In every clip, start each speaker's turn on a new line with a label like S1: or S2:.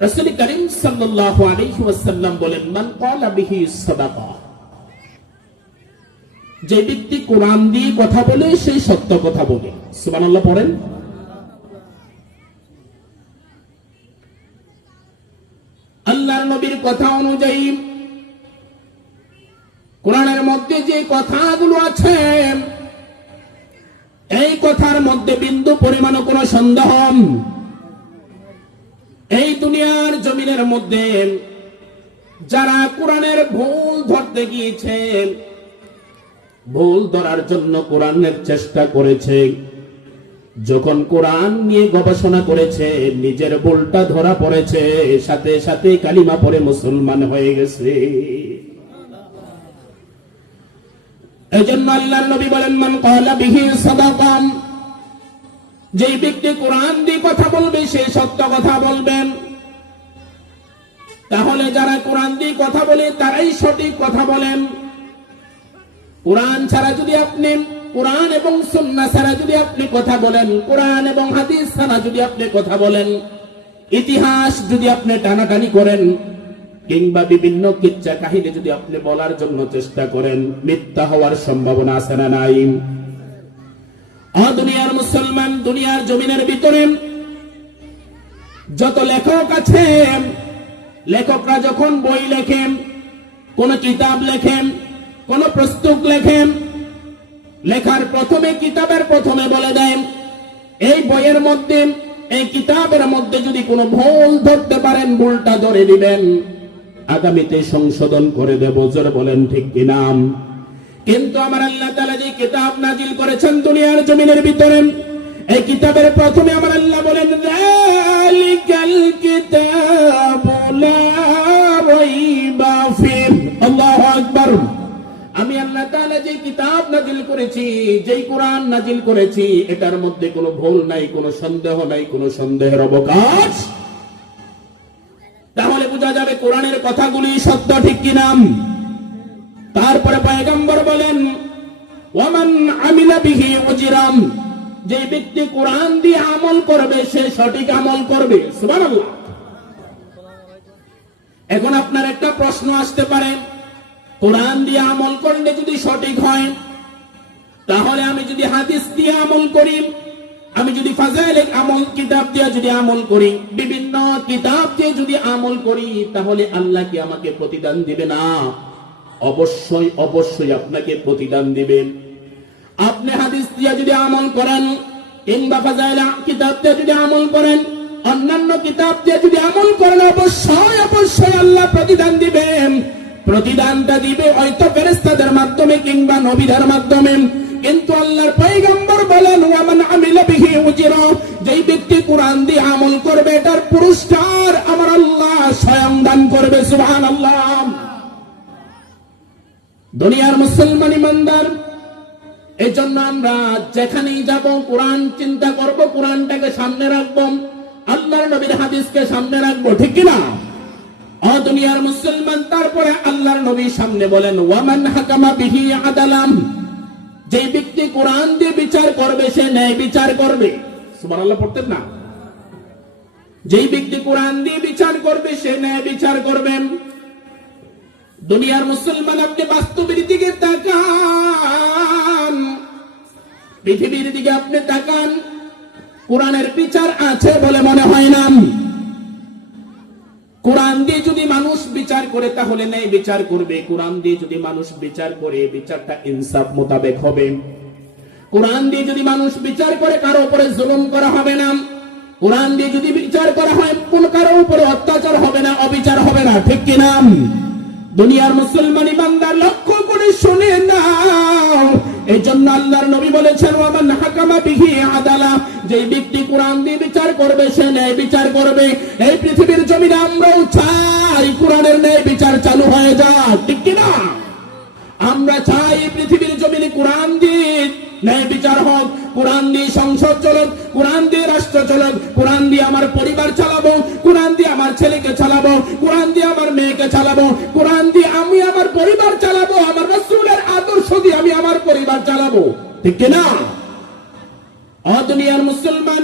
S1: রাসূল করিম সাল্লাল্লাহু আলাইহি ওয়াসাল্লাম বলেন, মান ক্বালা বিহি সাদাকা। যে ব্যক্তি কোরআন দিয়ে কথা বলে সেই সত্য কথা বলে। সুবহানাল্লাহ পড়েন। আল্লাহর নবীর কথা অনুযায়ী, কোরআনের মধ্যে যে কথাগুলো আছে, এই কথার মধ্যে বিন্দু পরিমাণ কোনো সন্দেহ। এই দুনিয়ার জমিনের মধ্যে যারা কোরআনের ভুল ধরতে গিয়েছে, ভুল ধরার জন্য কোরআনের চেষ্টা করেছে, যখন কোরআন নিয়ে গবেষণা করেছে, নিজের ভুলটা ধরা পড়েছে, সাথে সাথে কালিমা পরে মুসলমান হয়ে গেছে। এই জন্য আল্লাহর নবী বলেন, মান ক্বালা বিহি সাদাকাম যেই ব্যক্তি কোরআন দিয়ে কথা বলবে, সে সত্য কথা বলবেন। তাহলে যারা কোরআন দিয়ে কথা বলে, তারাই সঠিক কথা বলেন। কোরআন ছাড়া যদি আপনি, কোরআন এবং সুন্নাহ ছাড়া যদি আপনি কথা বলেন, কোরআন এবং হাদিস ছাড়া যদি আপনি কথা বলেন, ইতিহাস যদি আপনি টানাটানি করেন, কিংবা বিভিন্ন কিচ্ছা কাহিনী যদি আপনি বলার জন্য চেষ্টা করেন, মিথ্যা হওয়ার সম্ভাবনা আছে না নাই? দুনিয়ার মুসলমান দুনিয়ার জমিনের ভিতরে যত লেখক আছে, লেখকরা যখন বই লেখেন, কোন কিতাব লেখেন, কোন পুস্তক লেখেন, লেখার প্রথমে কিতাবের প্রথমে বলে দেন, এই বইয়ের মধ্যে, এই কিতাবের মধ্যে যদি কোনো ভুল ধরতে পারেন, ভুলটা ধরে দিবেন আগামীতে সংশোধন করে দেব, জোর বলেন ঠিক কিনা? কিন্তু আমার আল্লাহ তাআলা যে কিতাব নাজিল করেছেন দুনিয়ার জমিনের ভিতরে, এই কিতাবের প্রথমে আমার আল্লাহ বলেন আমি আল্লাহ তাআলা যে কিতাব নাজিল করেছি, যেই কোরআন নাজিল করেছি, এটার মধ্যে কোনো ভুল নাই, কোনো সন্দেহ নাই, কোনো সন্দেহের অবকাশ। তাহলে বোঝা যাবে কোরআনের কথাগুলি সত্য ঠিক কিনা? তারপরে পয়গম্বর বলেন ওয়ামান আমিলা বিহি উজরাম। যে ব্যক্তি কোরআন দিয়ে আমল করবে, সে সঠিক আমল করবে। সুবহানাল্লাহ। এখন আপনার একটা প্রশ্ন আসতে পারে, কোরআন দিয়ে আমল করলে যদি সঠিক হয়, তাহলে আমি যদি হাদিস দিয়ে আমল করি, আমি যদি ফাজাইল আমল, কিতাব দিয়ে যদি আমল করি, বিভিন্ন কিতাব দিয়ে যদি আমল করি, তাহলে আল্লাহ কি আমাকে প্রতিদান দিবে না? অবশ্যই অবশ্যই আপনাকে প্রতিদান দিবেন। আপনি হাদিস দিয়ে যদি আমল করেন কিংবা দিয়ে যদি আমল করেন, অন্যান্য কিতাব দিয়ে যদি আমল করেন, অবশ্যই অবশ্যই আল্লাহ প্রতিদান দিবেন। প্রতিদানটা দিবে হয়তো ফেরেস্তাদের মাধ্যমে কিংবা মাধ্যমে। কিন্তু আল্লাহর বলেন ব্যক্তি কোরআন দিয়ে আমল করবে, এটার পুরস্কার আমার আল্লাহ স্বয়ং দান করবে, সুবহানাল্লাহ। দুনিয়ার মুসলমান ইমানদার এই জন্য আমরা যেখানেই যাব, কোরআন চিন্তা করব, কোরআনটাকে সামনে রাখব, আল্লাহর নবীর হাদিসকে সামনে রাখব, ঠিক কিনা অ দুনিয়ার মুসলমান, তারপরে আল্লাহর নবী সামনে বলেন, ওয়ামান হাকামা বিহি আদালাম। যে ব্যক্তি কোরআন দিয়ে বিচার করবে, সে ন্যায় বিচার করবে। সুবহানাল্লাহ, পড়তেন না? যেই ব্যক্তি কোরআন দিয়ে বিচার করবে, সে ন্যায় বিচার করবেন দুনিয়ার মুসলমান আপনি বাস্তবের দিকে তাকান। পৃথিবীর দিকে আপনি তাকান। কোরআনের বিচার আছে বলে মনে হয় না। কোরআন দিয়ে যদি মানুষ বিচার করে, তাহলে নেই বিচার করবে। কোরআন দিয়ে যদি মানুষ বিচার করে, বিচারটা ইনসাফ মোতাবেক হবে। কোরআন দিয়ে যদি মানুষ বিচার করে, কারও উপরে জুলুম করা হবে না। কোরআন দিয়ে যদি বিচার করা হয়, কোন কারও উপরে অত্যাচার হবে না, অবিচার হবে না। ঠিক কিনা দুনিয়ার মুসলমান ইমানদার লক্ষ্য করে শুনে নাও। এই জন্য আল্লাহর নবী বলেছেন, ওয়ামান হাকামা বিহি আদালা। যে ব্যক্তি কোরআন দিয়ে বিচার করবে, সে ন্যায় বিচার করবে। এই পৃথিবীর জমিনে আমরাও চাই কোরআনের ন্যায় বিচার চালু হয়ে যাক, ঠিক কিনা আমরা চাই পৃথিবীর জমিনে কোরআন দিয়ে ন্যায় বিচার হোক, কোরআন দিয়ে সংসদ চলুক, কোরআন দিয়ে রাষ্ট্র চলুক, কোরআন দিয়ে আমার পরিবার চালাবো, কোরআন দিয়ে আমার ছেলেকে চালাবো, কোরআন দিয়ে চালাবো। কোরআন দিয়ে আমি আমার পরিবার চালাবো, আমার রসুলের আদর্শ দিয়ে আমি আমার পরিবার চালাবো। ঠিক না অদুনিয়ার মুসলমান,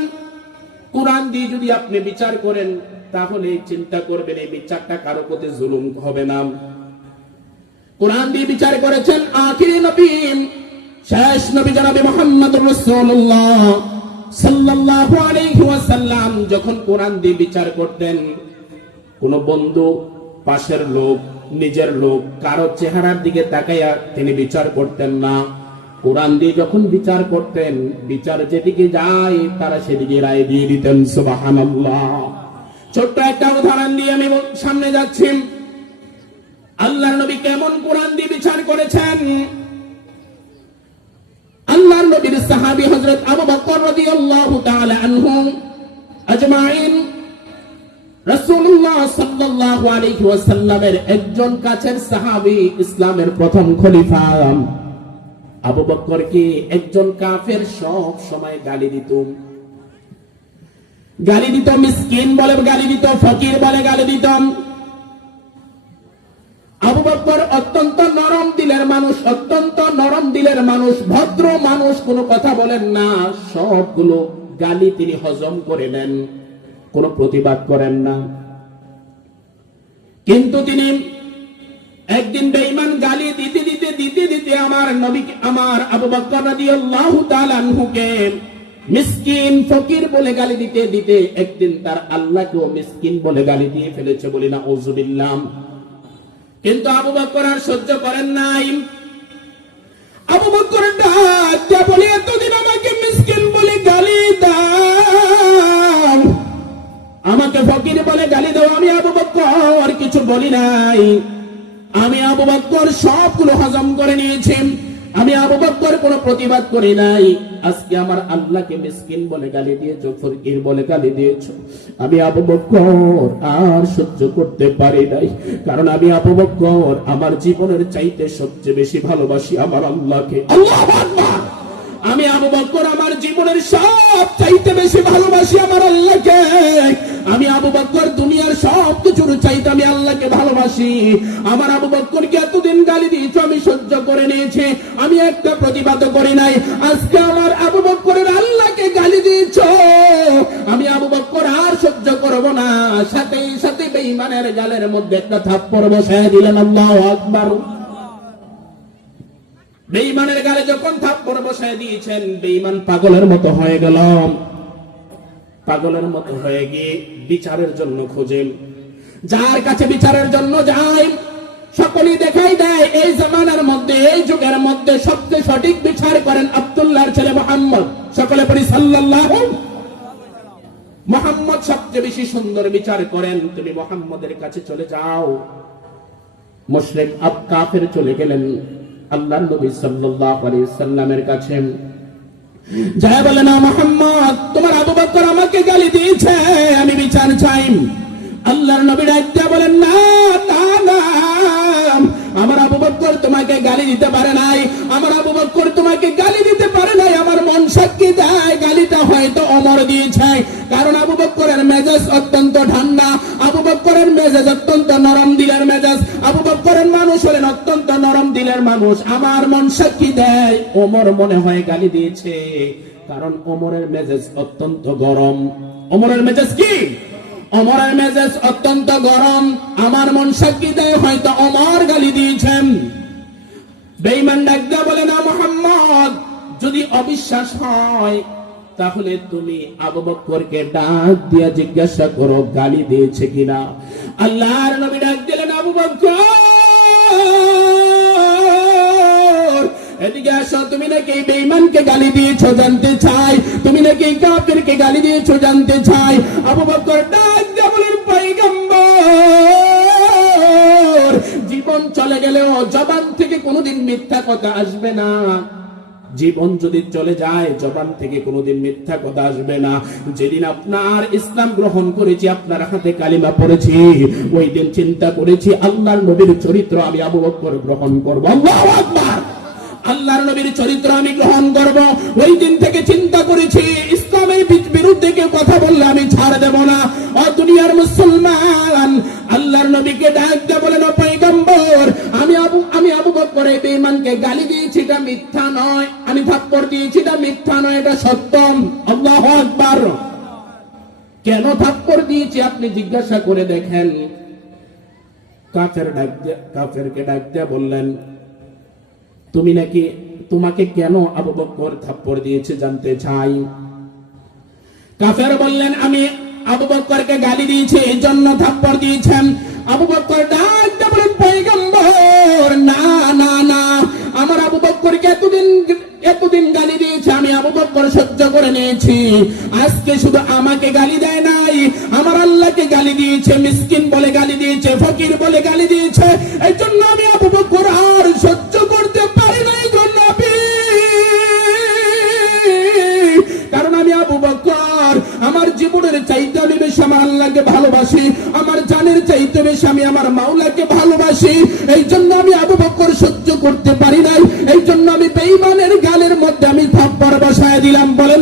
S1: কোরআন দিয়ে যদি আপনি বিচার করেন, তাহলে চিন্তা করবেন এই বিচারটা কারও প্রতি জুলুম হবে না। কোরআন দিয়ে বিচার করেছেন আখিরি নবী, শেষ নবী জনাবি মোহাম্মদ রাসূলুল্লাহ সাল্লাল্লাহু আলাইহি ওয়াসাল্লাম, যখন কোরআন দিয়ে বিচার করতেন, কোন বন্ধু পাশের লোক, নিজের লোক, কারও চেহারার দিকে তাকাইয়া তিনি বিচার করতেন না। কোরআন দিয়ে যখন বিচার করতেন, বিচার যেদিকে যায়, তারা সেদিকে রায় দিয়ে দিতেন, সুবহানাল্লাহ। ছোট্ট একটা উদাহরণ দিয়ে আমি সামনে যাচ্ছি। আল্লাহর নবী কেমন কোরআন দিয়ে বিচার করেছেন? আল্লাহর নবীর সাহাবী হযরত আবু বকর রাদিয়াল্লাহু তাআলা আনহু আজমাইন রাসূলুল্লাহ সাল্লাল্লাহু আলাইহি ওয়াসাল্লামের একজন কাছের সাহাবী ইসলামের প্রথম খলিফা। আবু বকরকে একজন কাফের? সব সময় গালি দিত। গালি দিত মিসকিন বলে, গালি দিত ফকির বলে, গালি দিতাম আবু বকর অত্যন্ত নরম দিলের মানুষ, অত্যন্ত নরম দিলের মানুষ, ভদ্র মানুষ, কোনো কথা বলেন না। সবগুলো গালি তিনি হজম করে নেন। কোনো প্রতিবাদ করেন না। কিন্তু তিনি একদিন বেঈমান গালি দিতে দিতে দিতে দিতে আমার নবী আমার আবু বকর রাদিয়াল্লাহু তাআলা আনহুকে মিসকিন ফকির বলে গালি দিতে দিতে একদিন তার আল্লাহকেও মিসকিন বলে গালি দিয়ে ফেলেছে বলি না ওজুবিল্লাহ কিন্তু আবু বকর আর সহ্য করেন নাই। আবু বকর ডাক বলে, এতদিন আমাকে মিসকিন বলে গালি দাও। আমাকে ফকির বলে গালি দাও, আমি আবু বকর কিছু বলি নাই। আমি আবু বকর সবগুলো হজম করে নিয়েছি। আমি আবু বকর কোনো প্রতিবাদ করি নাই। আজকে আমার আল্লাহকে মিসকিন বলে গালি দিয়েছ, ফকির বলে গালি দিয়েছ। আমি আবু বকর আর সহ্য করতে পারি নাই। কারণ আমি আবু বকর আমার জীবনের চাইতে সবচেয়ে বেশি ভালোবাসি আমার আল্লাহকে। আল্লাহু আমি আবু বকর আমার জীবনের সব চাইতে বেশি আমি একটা প্রতিবাদ করি নাই। আজকে আমার আবু বকরের আল্লাহকে গালি দিয়েছ। আমি আবু বকর আর সহ্য করব না। সাথে সাথে বেঈমানের গালের মধ্যে একটা থাপ্পড় বসায় দিলেন আল্লাহু আকবার। বেঈমানের গালে যখন থাপ্পড় বসায় দিয়েছেন, বেঈমান পাগলের মতো হয়ে গেল। পাগলের মতো হয়ে গিয়ে বিচারের জন্য খোঁজেন। যার কাছে বিচারের জন্য যায় সকলেই দেখাই দেয়, এই জামানার মধ্যে, এই যুগের মধ্যে সবচেয়ে সঠিক বিচার করেন আব্দুল্লাহর ছেলে মোহাম্মদ। সকলে পড়ি, সাল্লাল্লাহু মোহাম্মদ সবচেয়ে বেশি সুন্দর বিচার করেন, তুমি মোহাম্মদের কাছে চলে যাও। মুশরিক আব কাফের চলে গেলেন, আল্লাহর নবী সাল্লাল্লাহু আলাইহি সাল্লামের কাছে। যায় বলে, না মোহাম্মদ, তোমার আবু বকর আমাকে গালি দিয়েছে, আমি বিচার চাই। আল্লাহর নবী ডাক্তার বলেন, না দিতে পারে নাই। আমার আবু বকর তোমাকে গালি দিতে পারে নাই, আমার মন সাক্ষী দেয়, গালিটা হয়তো অমর দিয়েছে। কারণ আবু বকরের মেজাজ অত্যন্ত ঠান্ডা, আবু বকরের মেজাজ অত্যন্ত নরম দিলের মেজাজ, আবু বকরের মানুষ হলেন অত্যন্ত নরম দিলের মানুষ। আমার মন সাক্ষী দেয় ওমর মনে হয় গালি দিয়েছে। কারণ ওমরের মেজাজ অত্যন্ত গরম। ওমরের মেজাজ কি? অমরের মেজাজ অত্যন্ত গরম। আমার মন সাক্ষী দেয়, হয়তো অমর গালি দিয়েছেন। বেইমান ডাক বলে, না মোহাম্মদ, যদি অবিশ্বাস হয়, তাহলে তুমি আবু বকরকে ডাক দিয়া জিজ্ঞাসা করো, গালি দিয়েছে কিনা? আল্লাহর নবী ডাক দিলেন, আবু বকর এদিকে আসো, তুমি নাকি বেঈমানকে গালি দিয়েছ জানতে চাই? তুমি নাকি কাফিরকে গালি দিয়েছ জানতে চাই? আবু বকর ডাক গেলেও জবান থেকে কোনোদিন মিথ্যা কথা আসবে না। জীবন যদি চলে যায়, জবান থেকে কোনোদিন মিথ্যা কথা আসবে না। যেদিন আপনার ইসলাম গ্রহণ করেছি, আপনার হাতে কালিমা পড়েছি, ওই দিন চিন্তা করেছি, আল্লাহর নবীর চরিত্র আমি আবু গ্রহণ করব। আল্লাহর নবীর চরিত্র আমি গ্রহণ করব। ওই দিন থেকে চিন্তা করেছি, ইসলামের বিরুদ্ধে কেউ কথা বললে আমি ছাড় দেব না। ও দুনিয়ার মুসলমান, আল্লাহর নবীকে ডাক দিয়ে বলেন আবু আমি আবু বকর এই বেঈমানকে গালি দিয়েছি, এটা মিথ্যা নয়। আমি থাপ্পড় দিয়েছি, এটা মিথ্যা নয়, এটা সত্য আল্লাহু আকবার। কেন থাপ্পড় দিয়েছি আপনি জিজ্ঞাসা করে দেখেন। কাফের ডাক কাফেরকে ডাক দিয়া বললেন, তুমি নাকি তোমাকে কেন আবু বকর থাপ্পড় দিয়েছে জানতে চাই? কাফের বললেন, আমি আবু বকরকে গালি দিয়েছি এই জন্য থাপ্পড় দিয়েছেন। আবু বকর করে নিয়েছি আজকে শুধু আমাকে গালি দেয় নাই। আমার আল্লাহকে গালি দিয়েছে, মিসকিন বলে গালি দিয়েছে, ফকির বলে গালি দিয়েছে। এই জন্য আমি আর সহ্য করতে পারি না এই কারণ আমি আবু বকর, আমার জীবনের চাইতে আমি বেশি আমার আল্লাহকে ভালোবাসি, আমার জানের চাইতে বেশি আমি আমার মাওলাকে ভালোবাসি। এই জন্য আমি আবু বকর সহ্য করতে পারি নাই। এই জন্য আমি বেঈমানের গালের মধ্যে আমি থাপ্পড় বসায় দিলাম